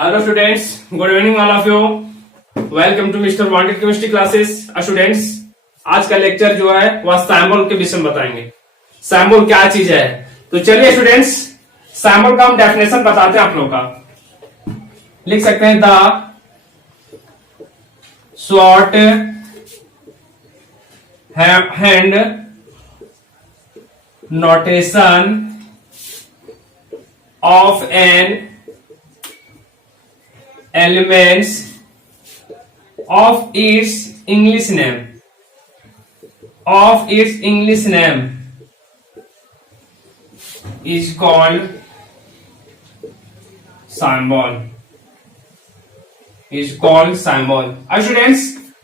Hello students, good evening all of you. Welcome to mister wanted chemistry classes. Students, आज का lecture जो है वह सैम्बल के विषय में बताएंगे। सैम्बल क्या चीज है, तो चलिए स्टूडेंट्स, सैम्बल का हम डेफिनेशन बताते हैं आप लोग का। लिख सकते हैं the short hand notation of an elements of its English name is called symbol. अब स्टूडेंट्स,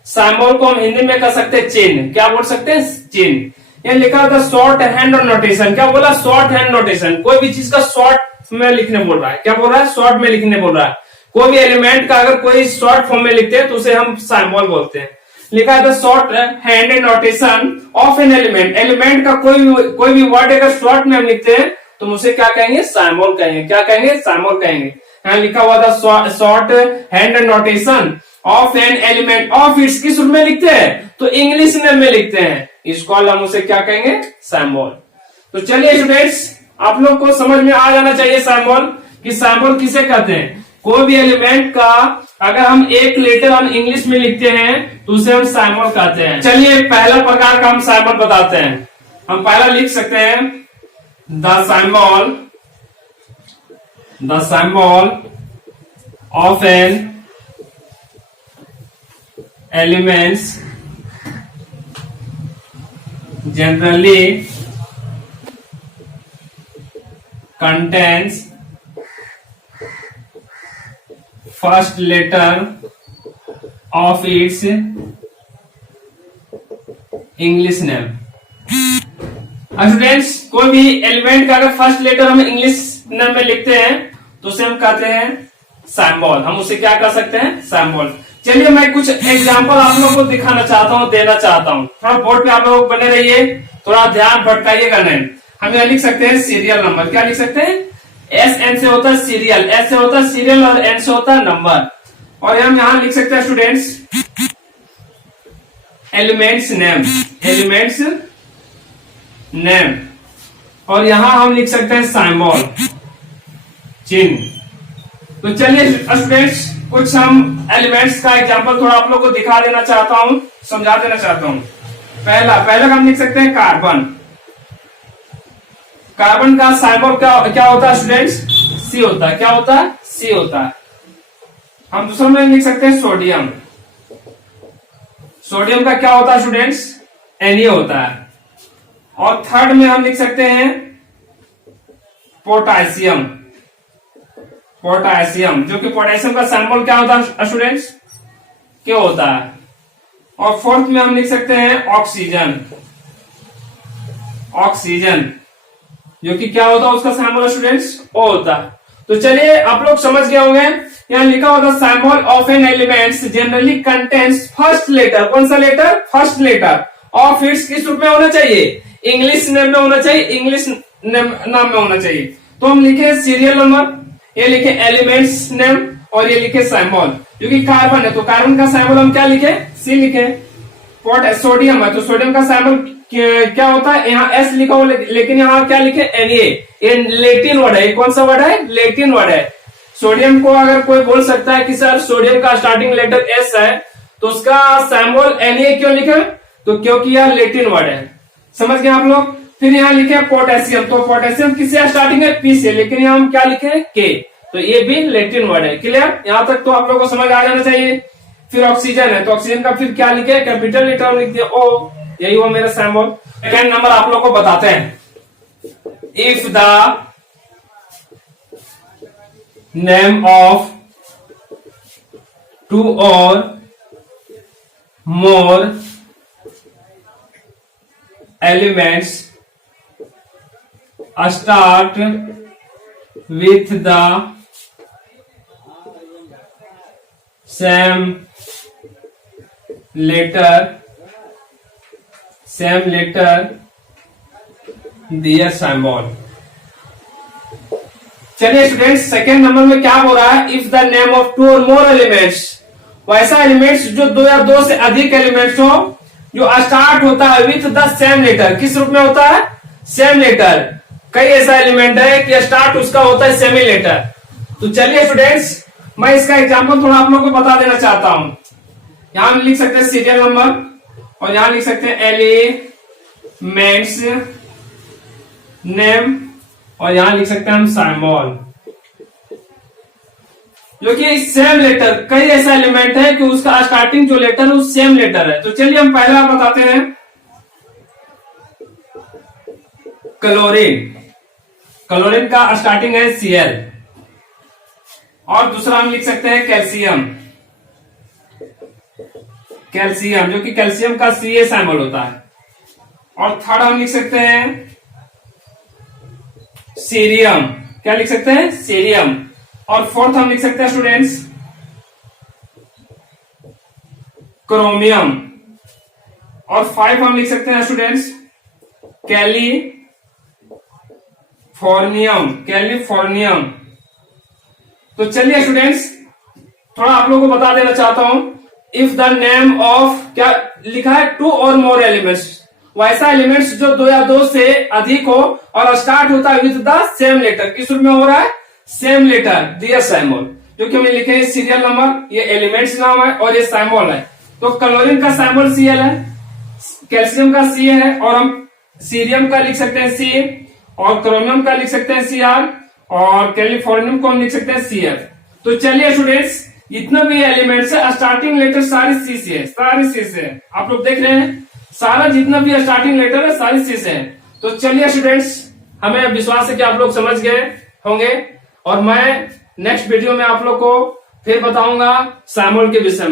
symbol को हम हिंदी में कह सकते हैं चिन्ह। क्या बोल सकते हैं? चिन्ह। ये लिखा था शॉर्ट हैंड नोटेशन। क्या बोला? Short hand notation. कोई भी चीज का शॉर्ट में लिखने बोल रहा है। क्या बोल रहा है? शॉर्ट में लिखने बोल रहा है। कोई भी एलिमेंट का अगर कोई शॉर्ट फॉर्म में लिखते हैं तो उसे हम सिंबल बोलते हैं। लिखा है short hand notation of an element का कोई भी वर्ड अगर शॉर्ट में हम लिखते हैं तो उसे क्या कहेंगे? सिंबल कहेंगे। क्या कहेंगे? सिंबल कहेंगे। यहाँ लिखा हुआ था short hand notation of an element of its. किस रूप में लिखते हैं? तो इंग्लिश नेम में लिखते हैं। इसको हम उसे क्या कहेंगे? सिंबल। तो चलिए स्टूडेंट्स, आप लोग को समझ में आ जाना चाहिए सिंबल कि सिंबल किसे कहते हैं। कोई भी एलिमेंट का अगर हम एक लेटर हम इंग्लिश में लिखते हैं तो उसे हम सिंबल कहते हैं। चलिए पहला प्रकार का हम सिंबल बताते हैं। हम पहला लिख सकते हैं the symbol of an elements generally contains first letter of its English name. Students, कोई भी एलिमेंट का अगर फर्स्ट लेटर हम इंग्लिश नेम में लिखते हैं तो उसे हम कहते हैं सिंबल। हम उसे क्या कर सकते हैं? सिंबल। चलिए मैं कुछ एग्जांपल आप लोगों को दिखाना चाहता हूं, देना चाहता हूं। थोड़ा बोर्ड पे आप लोग बने रहिए, थोड़ा ध्यान भटकाइएगा नहीं। हम यहाँ लिख सकते हैं सीरियल नंबर। क्या लिख सकते हैं? एस एन से होता है सीरियल, एस से होता है सीरियल और एन से होता है नंबर। और हम यहां लिख सकते हैं स्टूडेंट्स एलिमेंट्स नेम। और यहां हम लिख सकते हैं सिंबल, चिन्ह। तो चलिए स्टूडेंट्स, कुछ हम एलिमेंट्स का एग्जांपल थोड़ा आप लोग को दिखा देना चाहता हूं, समझा देना चाहता हूं। पहला हम लिख सकते हैं कार्बन। कार्बन का सिंबल क्या होता है स्टूडेंट्स? सी होता है। क्या होता है? सी होता है। हम दूसरा में लिख सकते हैं सोडियम। सोडियम का क्या होता है स्टूडेंट्स? Na होता है। और थर्ड में हम लिख सकते हैं पोटासियम, जो कि पोटेशियम का सिंबल क्या होता है स्टूडेंट्स? क्या होता है। और फोर्थ में हम लिख सकते हैं ऑक्सीजन, जो कि क्या होता है उसका सिंबल स्टूडेंट्स? ओ होता है। तो चलिए आप लोग समझ गए होंगे। यहाँ लिखा होता है symbol of an elements generally contains first letter. कौन सा letter? First letter of its. किस रूप में होना चाहिए? इंग्लिश नेम में होना चाहिए, इंग्लिश नाम में होना चाहिए। तो हम लिखे सीरियल नंबर, ये लिखे एलिमेंट्स नेम और ये लिखे सिंबल। क्योंकि कार्बन है तो कार्बन का सिंबल हम क्या लिखे? सी लिखे। सोडियम है तो सोडियम का सिंबल क्या होता है? यहाँ एस लिखा हो लेकिन यहाँ क्या लिखे? Na। ये लेटिन वर्ड है। कौन सा वर्ड है? लेटिन वर्ड है। सोडियम को अगर कोई बोल सकता है कि सर सोडियम का स्टार्टिंग लेटर एस है तो उसका सिंबल Na क्यों लिखे? तो क्योंकि यह लेटिन वर्ड है। समझ गए आप लोग? फिर यहाँ लिखे पोटेशियम, तो पोटेशियम किससे स्टार्टिंग है? पी से, लेकिन यहाँ हम क्या लिखे? के। तो ये भी लेटिन वर्ड है। क्लियर? यहाँ तक तो आप लोगों को समझ आ जाना चाहिए। फिर ऑक्सीजन है तो ऑक्सीजन का फिर क्या लिखे? कैपिटल लेटर लिख दिया O। यही हुआ मेरा सिंबल। सेकंड नंबर आप लोग को बताते हैं। If the name of two or more elements start with the same letter their symbol। चलिए स्टूडेंट्स, सेकेंड नंबर में क्या बोल रहा है, इफ द नेम ऑफ 2 और मोर एलिमेंट्स, वैसा एलिमेंट्स जो 2 या 2 से अधिक एलिमेंट्स हो, जो स्टार्ट होता है विथ द सेम लेटर। किस रूप में होता है, सेम लेटर। कई ऐसा एलिमेंट है कि स्टार्ट उसका होता है सेमी लेटर। तो चलिए स्टूडेंट्स, मैं इसका एग्जांपल थोड़ा आप लोगों को बता देना चाहता हूं। यहां हम लिख सकते हैं सीरियल नंबर और यहां लिख सकते हैं एलिमेंट्स नेम और यहां लिख सकते हैं हम सिंबल, जो कि सेम लेटर। कई ऐसा एलिमेंट है कि उसका स्टार्टिंग जो लेटर है वो सेम लेटर है। तो चलिए हम पहला बताते हैं क्लोरीन। क्लोरीन का स्टार्टिंग है Cl और दूसरा हम लिख सकते हैं कैल्शियम। कैल्शियम जो कि कैल्शियम का Ca सिंबल होता है। और थर्ड हम लिख सकते हैं सीरियम। क्या लिख सकते हैं, सीरियम। और फोर्थ हम लिख सकते हैं स्टूडेंट्स क्रोमियम। और 5 हम लिख सकते हैं स्टूडेंट्स कैलिफोर्नियम। कैलिफोर्नियम। तो चलिए स्टूडेंट्स, थोड़ा आप लोगों को बता देना चाहता हूं, इफ द नेम ऑफ, क्या लिखा है, 2 और मोर एलिमेंट्स, वैसा एलिमेंट्स जो 2 या 2 से अधिक हो और स्टार्ट होता है विद द सेम लेटर। किस रूप में हो रहा है, सेम लेटर, दियर सिंबल, जो कि हमने लिखे हैं सीरियल नंबर, ये एलिमेंट्स नाम है और ये सिंबल है। तो क्लोरीन का सिंबल Cl है, कैल्शियम का C है और हम सीरियम का लिख सकते हैं C और क्रोमियम का लिख सकते हैं Cr और कैलिफोर्नियम को हम लिख सकते हैं Cf। तो चलिए स्टूडेंट्स, जितना भी एलिमेंट्स है स्टार्टिंग लेटर सारी C से है, सारी C से है। आप लोग देख रहे हैं, सारा जितना भी स्टार्टिंग लेटर है सारी C से है। तो चलिए स्टूडेंट्स, हमें विश्वास है कि आप लोग समझ गए होंगे और मैं नेक्स्ट वीडियो में आप लोग को फिर बताऊंगा सिंबल के विषय में।